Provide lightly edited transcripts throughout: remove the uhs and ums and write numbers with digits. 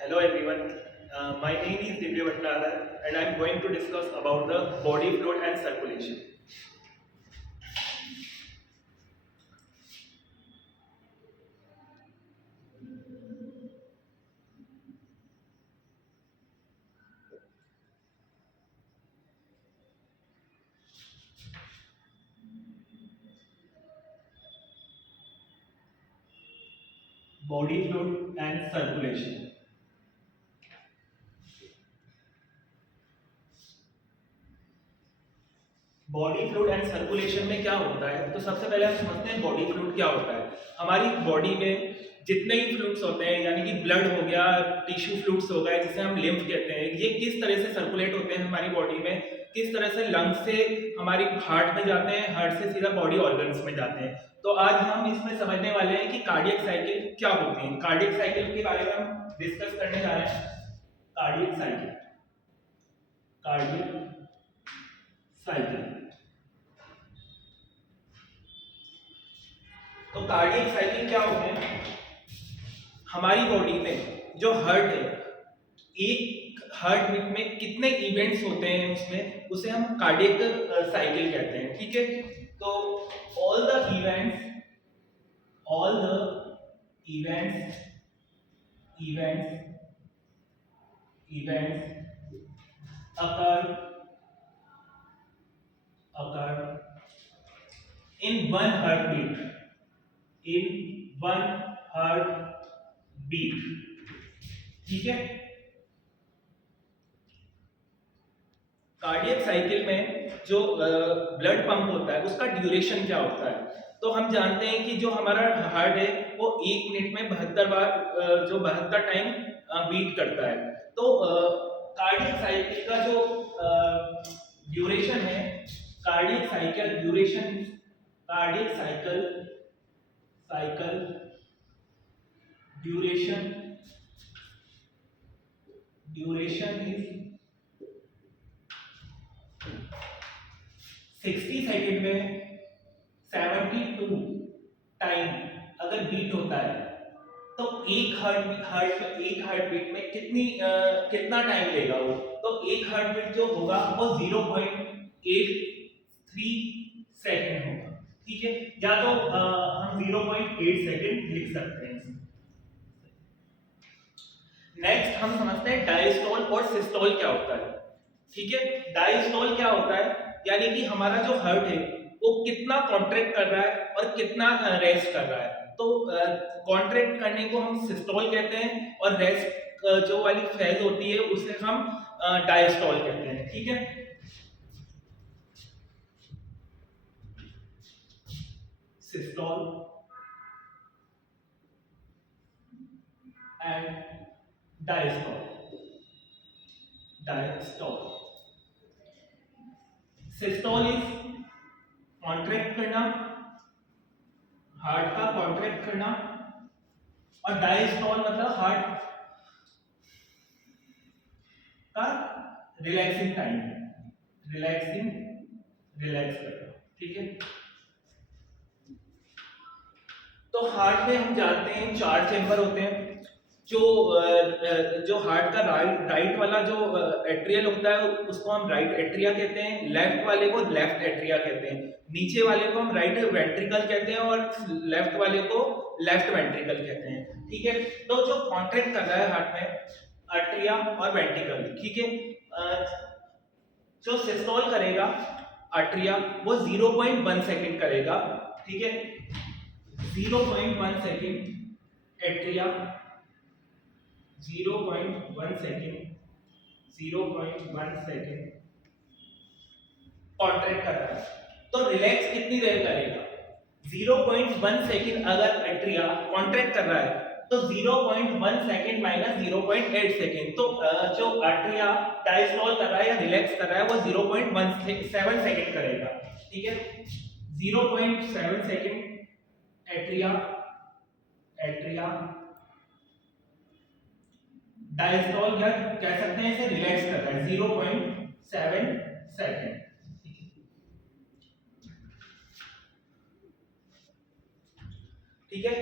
Hello everyone, my name is Divya Bhattacharya and I am going to discuss about the body fluid and circulation. Body fluid and circulation. Body fluid and circulation में क्या होता है, तो सबसे पहले हम समझते हैं बॉडी फ्लूइड क्या होता है। हमारी बॉडी में जितने ही फ्लूइड्स होते हैं, यानी कि ब्लड हो गया, टिश्यू फ्लूइड्स हो गए जिसे हम लिम्फ कहते हैं, ये किस तरह से सर्कुलेट होते हैं हमारी बॉडी में, किस तरह से लंग्स से हमारी हार्ट में जाते हैं, हार्ट से सीधा बॉडी ऑर्गन्स में जाते हैं। तो आज हम इसमें समझने वाले हैं कि कार्डियक साइकिल क्या होती है। कार्डियक साइकिल के बारे में हम डिस्कस करने जा रहे हैं। Cardiac cycle, cardiac cycle. तो कार्डियक साइकिल क्या होते हैं, हमारी बॉडी में जो हार्ट है, एक हार्ट बीट में कितने इवेंट्स होते हैं उसमें, उसे हम कार्डियक साइकिल कहते हैं। ठीक है, तो all the events events occur in one heartbeat, ठीक है। कार्डियक साइकिल में जो ब्लड पंप होता है उसका ड्यूरेशन क्या होता है, तो हम जानते हैं कि जो हमारा हार्ट है वो 1 मिनट में 72 बार जो 72 टाइम बीट करता है। तो कार्डियक साइकिल का जो ड्यूरेशन है, cardiac cycle duration, cardiac cycle duration is 60 second में 72 टाइम अगर बीट होता है, तो एक हार्ट बीट में कितना टाइम लेगा वो, तो एक हार्ट बीट जो होगा वो 0.83 सेकंड होगा। ठीक है, या तो हम 0.8 सेकंड लिख सकते हैं। नेक्स्ट हम समझते हैं डायस्टोल और सिस्टोल क्या होता है। ठीक है, डायस्टोल क्या होता है, यानी कि हमारा जो हार्ट है वो कितना कॉन्ट्रैक्ट कर रहा है और कितना रेस्ट कर रहा है। तो कॉन्ट्रैक्ट करने को हम सिस्टोल कहते हैं और रेस्ट जो वाली फेज होती है उसे हम डायस्टोल कहते हैं। ठीक है, systole and diastole. Systole is contract करना, हार्ट का कॉन्ट्रैक्ट करना, और डायस्टोल मतलब हार्ट का रिलैक्सिंग टाइम, रिलैक्स करना। ठीक है, तो हार्ट में हम जानते हैं 4 चैम्बर होते हैं। जो हार्ट का राइट वाला जो एट्रियल होता है उसको हम राइट एट्रिया कहते हैं, लेफ्ट वाले को लेफ्ट एट्रिया कहते हैं, नीचे वाले को हम राइट वेंट्रिकल कहते हैं और लेफ्ट वाले को लेफ्ट वेंट्रिकल कहते हैं। ठीक है, तो जो कॉन्ट्रैक्ट कर रहा है हार्ट में एट्रिया और वेंट्रिकल। ठीक है, जो सिस्टोल करेगा आर्टरिया वो 0.1 सेकंड करेगा। ठीक है, 0.1 सेकंड एट्रिया, 0.1 सेकंड कॉन्ट्रैक्ट कर रहा है, तो रिलैक्स कितनी देर करेगा, 0.1 सेकंड अगर एट्रिया कॉन्ट्रैक्ट कर रहा है तो 0.1 सेकंड माइनस 0.8 सेकंड, तो जो आर्टरिया डायस्टोल कर रहा है या रिलैक्स कर रहा है वो 0.17 सेकंड करेगा। ठीक है, 0.7 सेकंड एट्रिया डायस्टोल क्या कह सकते हैं, इसे रिलैक्स कर रहा है 0.7 सेकंड। ठीक है,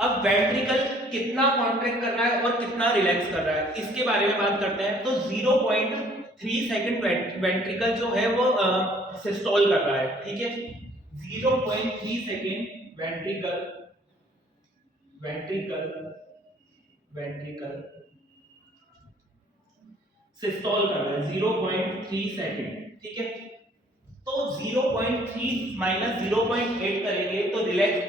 अब वेंट्रिकल कितना कॉन्ट्रैक्ट कर रहा है और कितना रिलैक्स कर रहा है, इसके बारे में बात करते हैं। तो 0.3 सेकंड वेंट्रिकल जो है वो सिस्टोल कर रहा है, ठीक है। 0.3 second ventricle ventricle ventricle systole कर रहा है 0.3 सेकंड, ठीक है। तो 0.3 माइनस 0.8 करेंगे तो रिलैक्स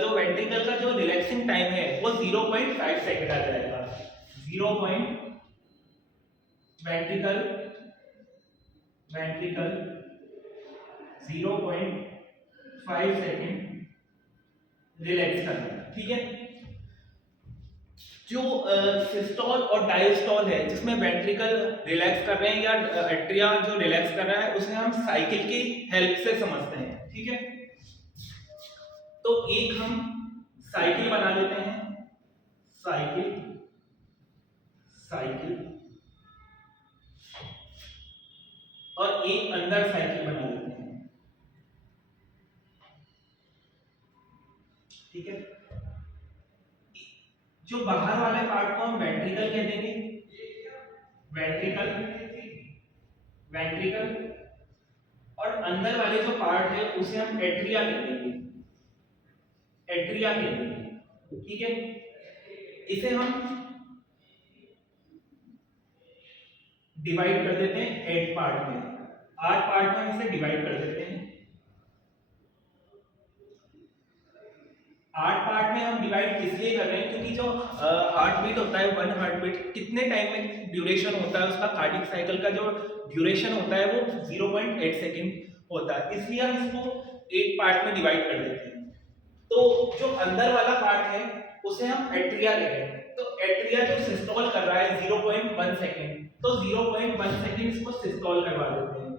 जो वेंट्रिकल का जो रिलैक्सिंग टाइम है वो 0.5 सेकंड आ जाएगा। 0. वेंट्रिकल वेंट्रिकल 0.5 सेकंड रिलैक्स करना है, ठीक है। जो सिस्टोल और डायस्टोल है जिसमें वेंट्रिकल रिलैक्स कर रहे हैं या एट्रिया जो रिलैक्स कर रहा है, उसे हम साइकिल की हेल्प से समझते हैं, ठीक है। तो एक हम साइकिल बना लेते हैं, साइकिल साइकिल और एक अंदर साइकिल बना लेते हैं, ठीक है। जो बाहर वाले पार्ट को हम वेंट्रिकल कह देंगे, वेंट्रिकल वेंट्रिकल, और अंदर वाले जो पार्ट है उसे हम एट्रिया कह देंगे, एट्रिया कह देंगे, ठीक है। इसे हम डिवाइड कर देते हैं 8 पार्ट में, 8 पार्ट में हम इसे डिवाइड कर देते हैं। 8 पार्ट में हम डिवाइड इसलिए कर रहे हैं क्योंकि जो हार्ट बीट होता है, 1 हार्ट बीट कितने टाइम में ड्यूरेशन होता है, उसका कार्डियक साइकिल का जो ड्यूरेशन होता है वो 0.8 सेकंड होता है, इसलिए हम इसको 8 पार्ट में डिवाइड कर देते हैं। तो जो अंदर वाला पार्ट है उसे हम एट्रिया कहते हैं। तो एट्रिया जो सिस्टोल कर रहा है 0.1 सेकंड, तो 0.1 सेकंड इसको सिस्टोल करवा देते हैं।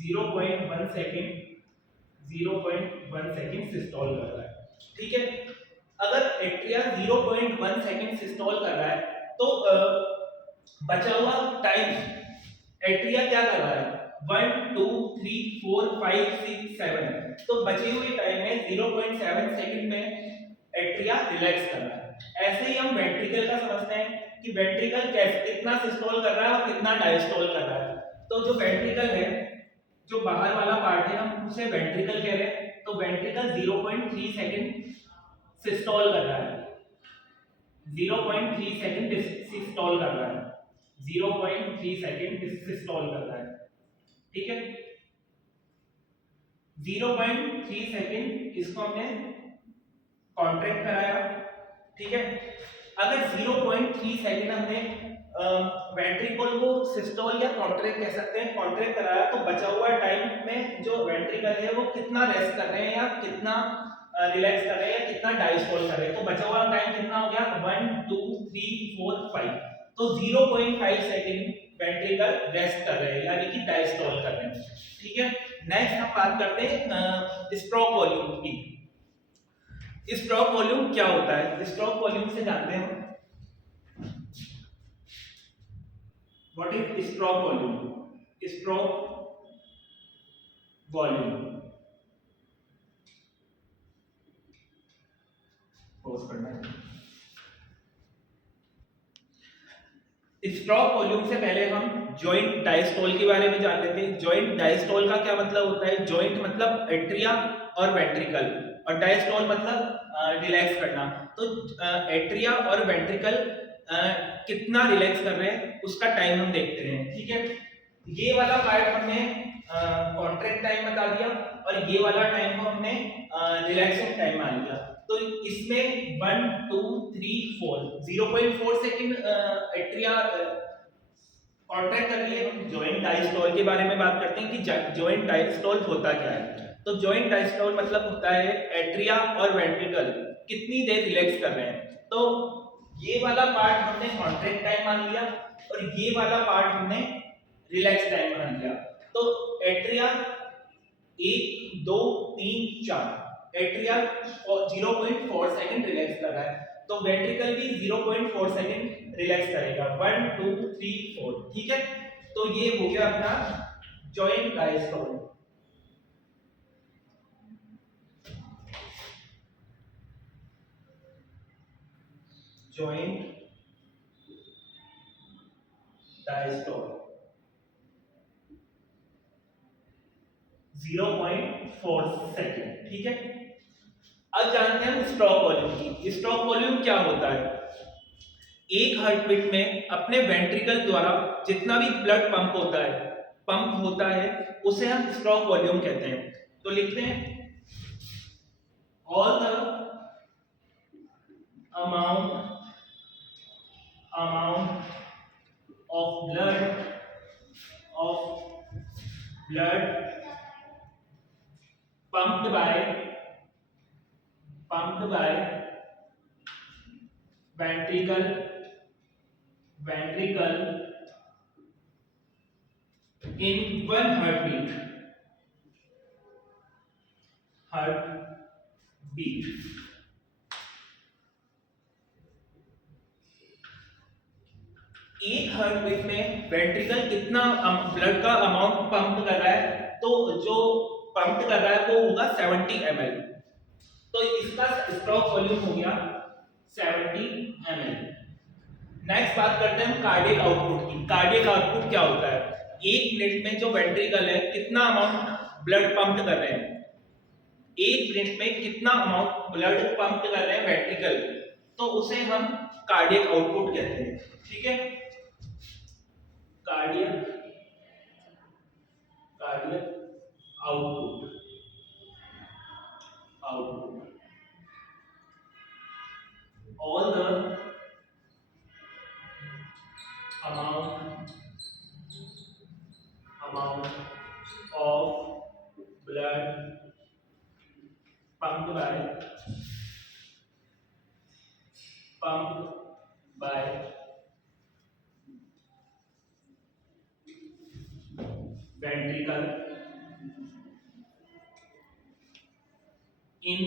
0.1 सेकंड 0.1 सेकंड सिस्टोल कर रहा है, ठीक है। अगर एट्रिया 0.1 सेकंड सिस्टोल कर रहा है तो बचा हुआ टाइम एट्रिया क्या कर रहा है, 1 2 3 4 5 6 7, तो बचे हुए टाइम में 0.7 सेकंड में एट्रिया रिलैक्स कर रहा है। ऐसे ही हम वेंट्रिकल का समझते हैं कि वेंट्रिकल कैसे कितना सिस्टोल कर रहा है और कितना डायस्टोल कर रहा है। तो जो वेंट्रिकल है, जो बाहर वाला पार्ट है, हम उसे वेंट्रिकल कह रहे हैं। तो वेंट्रिकल 0.3 सेकंड सिस्टोल कर रहा है, 0.3 सेकंड सिस्टोल कर रहा है, 0.3 सेकंड सिस्टोल कर रहा है, ठीक है। 0.3 सेकंड इसको हमने कॉन्ट्रैक्ट कराया, ठीक है। अगर 0.3 सेकंड हमने वेंट्रिकल को सिस्टोल या कॉन्ट्रैक्ट कह सकते हैं, कॉन्ट्रैक्ट कराया, तो बचा हुआ टाइम में जो वेंट्रिकल है वो कितना रेस्ट कर रहे हैं या कितना रिलैक्स कर रहे हैं या कितना डायस्टोल कर रहे हैं। तो बचा हुआ टाइम कितना हो गया, 1 2 3 4 5, तो 0.5 सेकंड वेंट्रिकल रेस्ट कर रहे हैं यानी कि डायस्टोल कर रहे हैं, ठीक है। नेक्स्ट हम बात करते हैं स्ट्रोक वॉल्यूम की। स्ट्रोक वॉल्यूम क्या होता है, स्ट्रोक वॉल्यूम से जानते हैं हम what is stroke volume. Stroke volume pause करना है। स्ट्रोक वॉल्यूम से पहले हम जॉइंट डायस्टोल के बारे में जान लेते हैं। जॉइंट डायस्टोल का क्या मतलब होता है, जॉइंट मतलब एट्रिया और वेंट्रिकल, और डायस्टोल मतलब रिलैक्स करना। तो एट्रिया और वेंट्रिकल कितना रिलैक्स कर रहे हैं उसका टाइम हम देखते हैं, ठीक है। ये वाला पार्ट हमने कॉन्ट्रैक्ट टाइम बता दिया और ये वाला टाइम को हमने रिलैक्सिंग टाइम मान लिया। तो इसमें 1 2 3 4 0.4 सेकंड एट्रिया कॉन्ट्रैक्ट कर लिए। जॉइंट डायस्टोल के बारे में बात करते हैं कि जॉइंट डायस्टोल होता क्या है। तो जॉइंट डायस्टोल मतलब होता है एट्रिया और वेंट्रिकल कितनी देर रिलैक्स कर रहे हैं। तो ये वाला पार्ट हमने कॉन्ट्रैक्ट टाइम मान लिया और ये वाला पार्ट हमने रिलैक्स टाइम मान लिया। तो एट्रिया 1 2 3 4, एट्रिया 0.4 सेकंड रिलैक्स कर रहा है, तो वेंट्रिकल भी 0.4 सेकंड रिलैक्स करेगा, 1 2 3 4, ठीक है। तो ये हो गया अपना joint diastole. Joint diastole 0.4 second. ठीक है, अब जानते हैं हम स्ट्रोक वॉल्यूम की। स्ट्रोक वॉल्यूम क्या होता है? एक हार्ट बीट में अपने वेंट्रिकल द्वारा जितना भी ब्लड पंप होता है उसे हम स्ट्रोक वॉल्यूम कहते हैं। तो लिखते हैं all the amount of blood pumped by ventricle in one heartbeat एक हार्टबीट में वेंट्रिकल कितना ब्लड का अमाउंट पंप कर रहा है, तो जो पंप कर रहा है वो होगा 70 ml। तो इसका स्ट्रोक वॉल्यूम हो गया 70 ml। नेक्स्ट बात करते हैं हम कार्डियक आउटपुट की। कार्डियक आउटपुट क्या होता है? एक मिनट में जो वेंट्रिकल है कितना अमाउंट ब्लड पंप कर रहे हैं, एक मिनट में कितना अमाउंट ब्लड पंप कर रहे हैं वेंट्रिकल, तो उसे हम कार्डियक आउटपुट कहते हैं। ठीक है, cardiac output all the amount of blood pumped by ventricle in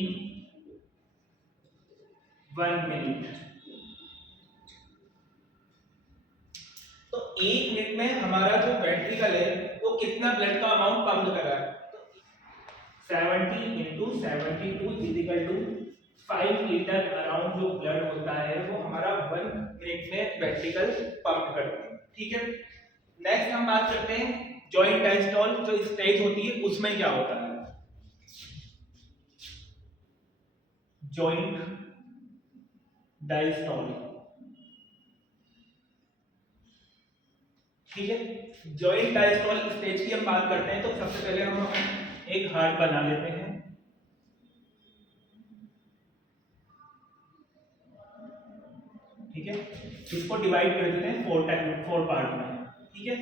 1 minute। तो एक मिनट में हमारा जो वेंट्रिकल है वो कितना ब्लड का अमाउंट पंप कर रहा है, तो 70 into 72 equal to 5 litre around जो ब्लड होता है वो हमारा 1 मिनट में वेंट्रिकल पंप करते हैं। ठीक है, नेक्स्ट हम बात करते हैं जॉइंट डायस्टोल जो स्टेज होती है उसमें क्या होता है। जॉइंट डायस्टोल, ठीक है, जॉइंट डायस्टोल स्टेज की हम बात करते हैं तो सबसे पहले हम एक हार्ट बना लेते हैं। ठीक है, इसको डिवाइड कर देते हैं 4 पार्ट में। ठीक है,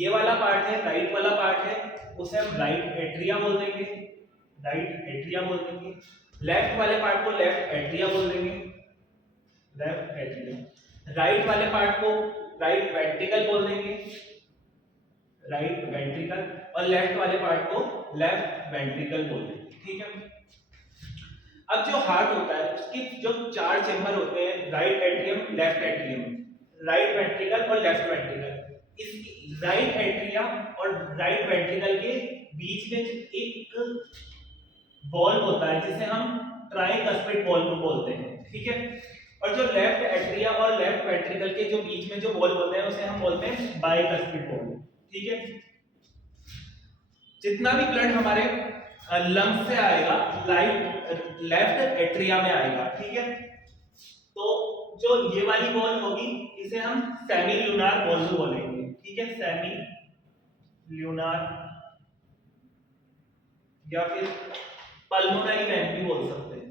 ये वाला पार्ट है, राइट वाला पार्ट है, उसे हम राइट एट्रिया बोल देंगे, लेफ्ट वाले पार्ट को लेफ्ट एट्रिया बोल देंगे, राइट वाले पार्ट को राइट वेंट्रिकल बोल देंगे, और लेफ्ट वाले पार्ट को लेफ्ट वेंट्रिकल बोल देंगे। ठीक है, अब जो हार्ट होता है उसकी जो 4 चेंबर होते हैं, right atrium, left atrium, right ventricle और लेफ्ट वेंट्रिकल। इस राइट एट्रिया और राइट वेंट्रिकल के बीच में एक वॉल्व होता है जिसे हम ट्राइकस्पिड वॉल्व बोलते हैं। ठीक है, और जो लेफ्ट एट्रिया और लेफ्ट वेंट्रिकल के जो बीच में जो वॉल्व होते हैं उसे हम बोलते हैं बाइकस्पिड वॉल्व। ठीक है, जितना भी ब्लड हमारे लंग्स से आएगा लेफ्ट एट्रिया में आएगा। ठीक है, तो जो ये वाली वॉल्व होगी इसे हम सेमी ल्यूनार वॉल्व बोलेंगे। ठीक है, सेमी ल्यूनार या फिर पल्मोनरी वेन भी बोल सकते हैं,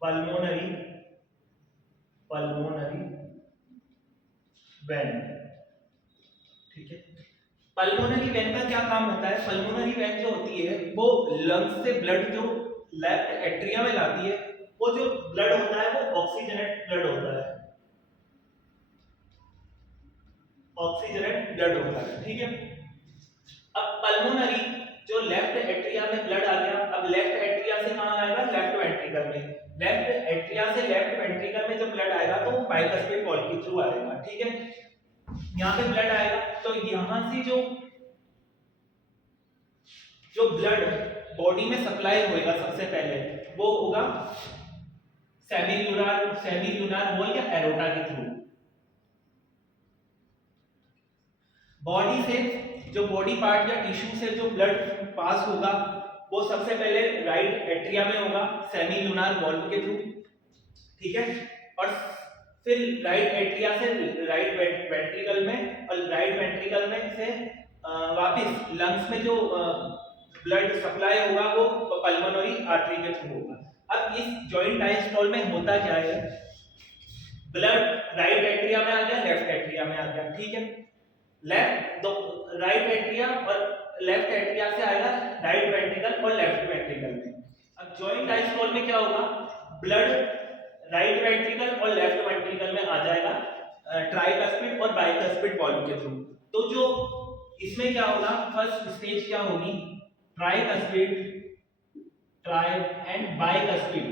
पल्मोनरी वेन। ठीक है, पल्मोनरी वेन का क्या काम होता है? पल्मोनरी वेन जो होती है वो लंग्स से ब्लड जो लेफ्ट एट्रिया में लाती है, वो जो ब्लड होता है वो ऑक्सीजनेट ब्लड होता है, ठीक है। अब पल्मोनरी जो लेफ्ट एट्रिया में ब्लड आ गया, अब लेफ्ट एट्रिया से कहां आएगा? लेफ्ट वेंट्रिकल में। लेफ्ट एट्रिया से लेफ्ट वेंट्रिकल में जब ब्लड आएगा तो वो बाइकस्पिड वॉल्व के थ्रू आएगा। ठीक है, यहाँ पे ब्लड आएगा तो यहाँ से जो ब्लड बॉडी में सप्लाई होएगा सबसे पहले वो होगा सेमी ल्यूनार वॉल या एरोटा के थ्रू। बॉडी से जो बॉडी पार्ट या टिश्यू से जो ब्लड पास होगा वो सबसे पहले राइट एट्रिया में होगा सेमी ल्यूनार वॉल्व के थ्रू, ठीक है। और फिर राइट एट्रिया से राइट वेंट्रिकल में, और राइट वेंट्रिकल में से वापस लंग्स में जो ब्लड सप्लाई होगा वो पल्मोनरी आर्टरी के थ्रू होगा। अब इस जॉइंट डायस्टोल में होता क्या है, ब्लड राइट एट्रिया में आ गया, लेफ्ट एट्रिया में आ गया, ठीक है। लेफ्ट दो राइट एट्रिया और लेफ्ट एट्रिया से आएगा राइट वेंट्रिकल और लेफ्ट वेंट्रिकल में। अब जॉइंट डायस्टोल में क्या होगा, ब्लड राइट वेंट्रिकल और लेफ्ट वेंट्रिकल में आ जाएगा ट्राइकस्पिड और बाइकस्पिड वॉल्व के थ्रू। तो जो इसमें क्या होगा, फर्स्ट स्टेज क्या होगी, tricuspid, try and bicuspid.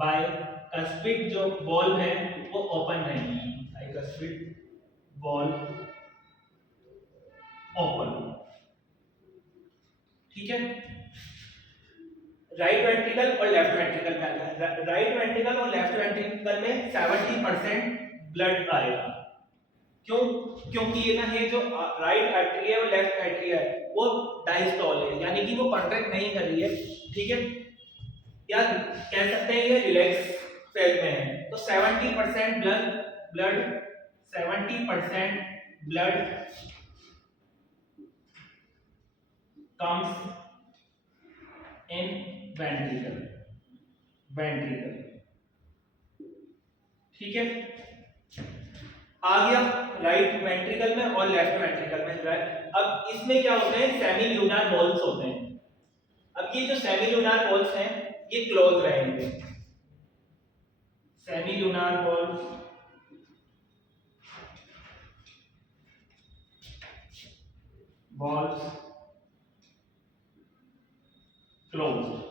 Bicuspid जो वॉल्व है वो ओपन रहेगी, बाइकस्पिड वॉल्व ओपन, ठीक है। राइट वेंट्रिकल और लेफ्ट वेंट्रिकल में आ जाएगा। राइट वेंट्रिकल और लेफ्ट वेंट्रिकल में 70% ब्लड आएगा। क्यों, क्योंकि ये ना ये जो राइट आर्टरी है और लेफ्ट आर्टरी है वो डायस्टोल है, यानी कि वो कॉन्ट्रैक्ट नहीं कर रही है, ठीक है, या कह सकते हैं ये रिलैक्स फेज में है। तो 70% blood 70% blood comes in ventricle, ठीक है। आ गया राइट वेंट्रिकल में और लेफ्ट वेंट्रिकल में, राइट। अब इसमें क्या होते हैं, सेमी ल्यूनार वॉल्स होते हैं। अब ये जो सेमी ल्यूनार वॉल्स हैं ये क्लोज रहेंगे, सेमी ल्यूनार वॉल्स क्लोज।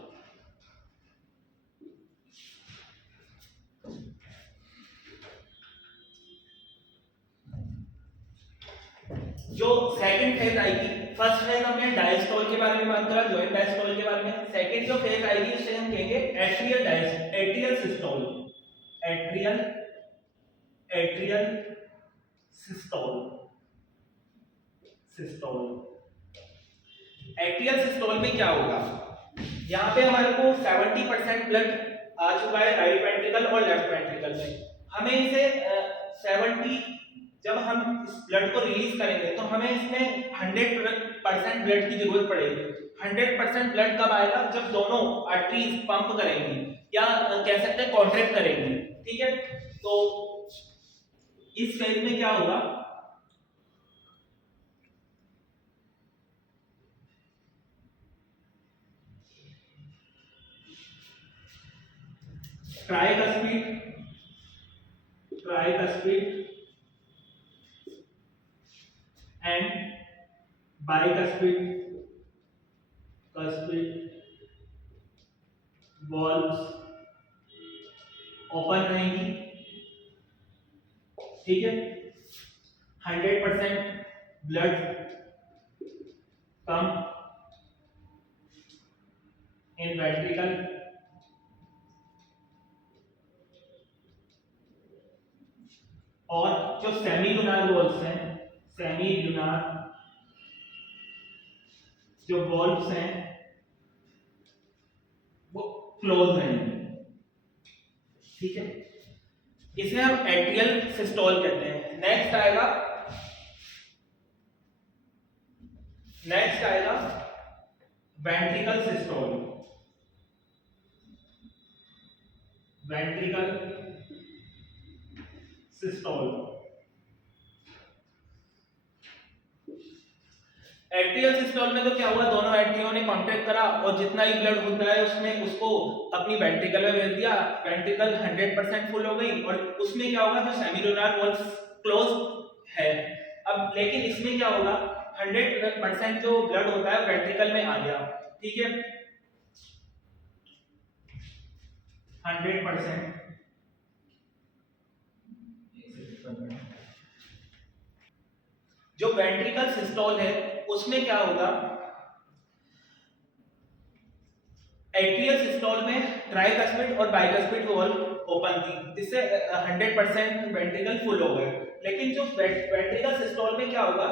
जो सेकंड फेज आएगी, फर्स्ट फेज हमने डायस्टोल के बारे में बात करा, जॉइंट डायस्टोल के बारे में। सेकंड जो फेज आएगी उसे हम कहेंगे atrial systole, atrial systole. Atrial systole में क्या होगा, यहाँ पे हमारे को 70% ब्लड आ चुका है राइट वेंट्रिकल और लेफ्ट वेंट्रिकल में। हमें इसे 70 जब हम इस ब्लड को रिलीज करेंगे तो हमें इसमें 100% ब्लड की जरूरत पड़ेगी। 100% ब्लड कब आएगा, जब दोनों आर्टरीज पंप करेंगी या कह सकते हैं कॉन्ट्रैक्ट करेंगी, ठीक है। तो इस फेज में क्या होगा, tricuspid and bicuspid valves open रहेंगी, ठीक है। 100% ब्लड कम इन वेंट्रिकल और जो सेमी ल्यूनार वॉल्व्स हैं, सेमी ल्यूनार जो वॉल्व्स हैं वो क्लोज रहेंगे, ठीक है। इसे हम एट्रियल सिस्टोल कहते हैं। नेक्स्ट आएगा ventricle systole, ventricle systole. Atrial systole में तो क्या हुआ, दोनों एट्रियों ने कांटेक्ट करा और जितना ही ब्लड होता है उसमें उसको अपनी वेंट्रिकल में भेज दिया, वेंट्रिकल 100% फुल हो गई और उसमें क्या होगा, जो सेमिलुनार वॉल्व क्लोज है। अब लेकिन इसमें क्या होगा, 100% जो ब्लड होता है वेंट्रिकल में आ गया, ठीक है। 100% जो वेंट्रिकल सिस्टोल है उसमें क्या होगा, एट्रियल सिस्टोल में ट्राइकस्पिड और बाइकस्पिड वॉल ओपन थी, जिससे 100% वेंट्रिकल फुल हो गए। लेकिन जो वेंट्रिकल सिस्टोल में क्या होगा,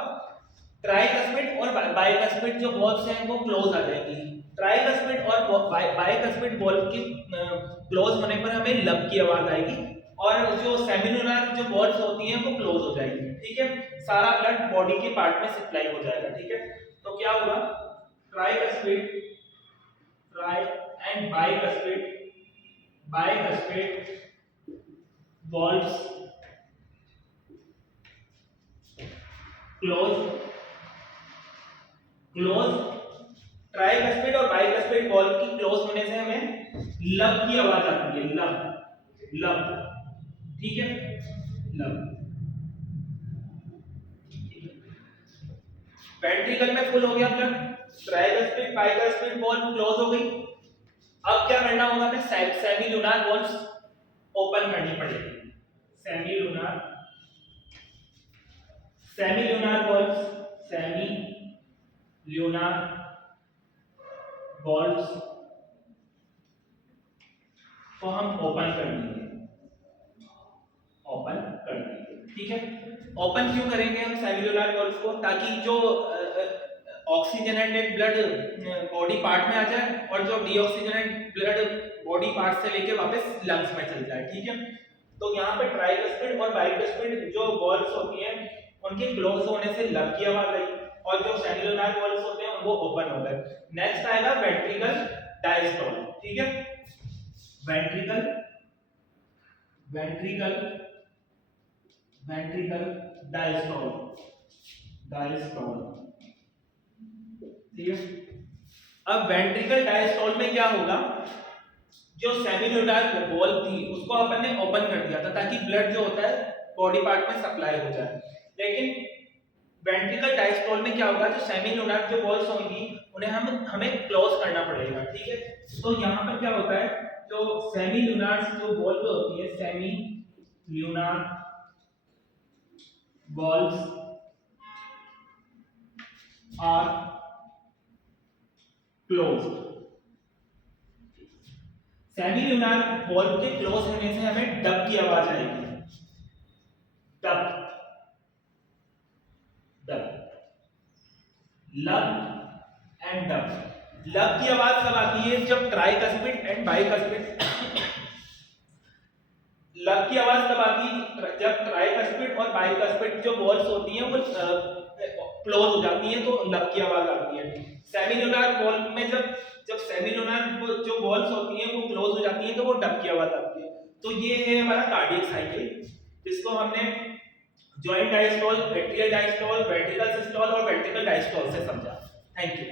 ट्राइकस्पिड और बाइकस्पिड जो वॉल्स हैं वो क्लोज आ जाएंगी। ट्राइकस्पिड और बाइकस्पिड वॉल की क्लोज होने पर हमें लब की आवाज आएगी, और जो सेमिलुनर जो वॉल्स होती हैं वो क्लोज हो जाएगी। ठीक है, सारा ब्लड बॉडी के पार्ट में सप्लाई हो जाएगा। ठीक है, तो क्या होगा, tricuspid try and bicuspid walls close close tricuspid और बाइकस्पिड वॉल की क्लोज होने से हमें लब की आवाज आती है, लब लब। ठीक है, लब। वेंट्रिकल में फुल हो गया blood, tricuspid bicuspid valve close हो गई। अब क्या करना होगा, हमें सेमिलुनर वॉल्स ओपन करनी पड़ेगी। सेमिलुनर वॉल्स, सेमिलुनर वॉल्स को हम ओपन कर देंगे, ओपन कर देंगे। ठीक है, ओपन क्यों करेंगे हम सेमिलुनर वॉल्स को, ताकि जो ऑक्सीजनेटेड ब्लड बॉडी पार्ट में आ जाए और जो डीऑक्सीजनेटेड ब्लड बॉडी पार्ट से लेके वापस लंग्स में चल जाए। ठीक है, तो यहाँ पे ट्राइकस्पिड और बाइकस्पिड जो वॉल्स होती हैं उनके क्लोज होने से लब की आवाज आई, और जो सेमिलुनर वॉल्स होते हैं वो ओपन हो गए। नेक्स्ट आएगा वेंट्रिकल डायस्टोल। ठीक है, वेंट्रिकल डायस्टोल, ठीक है। अब वेंट्रिकल डायस्टोल में क्या होगा, जो सेमिलुनर वॉल थी उसको अपन ने ओपन कर दिया था ताकि ब्लड जो होता है बॉडी पार्ट में सप्लाई हो जाए। लेकिन वेंट्रिकल डायस्टोल में क्या होगा, जो सेमिलुनर जो वॉल्स होंगी उन्हें हमें क्लोज करना पड़ेगा। ठीक है, तो यहाँ पर क्या होता है, जो सेमिलुनर जो वॉल्व होती है, semilunar valves are closed. Semilunar valve के क्लोज होने से हमें डब की आवाज आएगी, dub dub, lub and dub. Lub की आवाज कब आती है, जब ट्राइकस्पिड एंड बाइकस्पिड लब की आवाज कब आती है, जब ट्राइकस्पिड और बाइकस्पिड जो वॉल्स होती हैं वो क्लोज हो जाती हैं, तो लब की आवाज आती है। सेमिलुनर वॉल्व में जब सेमिलुनर जो वॉल्स होती हैं वो क्लोज हो जाती हैं तो वो डब की आवाज आती है। तो ये है हमारा कार्डियक साइकिल, जिसको हमने joint diastole, atrial diastole, ventricle systole और वेंट्रिकल डायस्टोल से समझा। Thank you.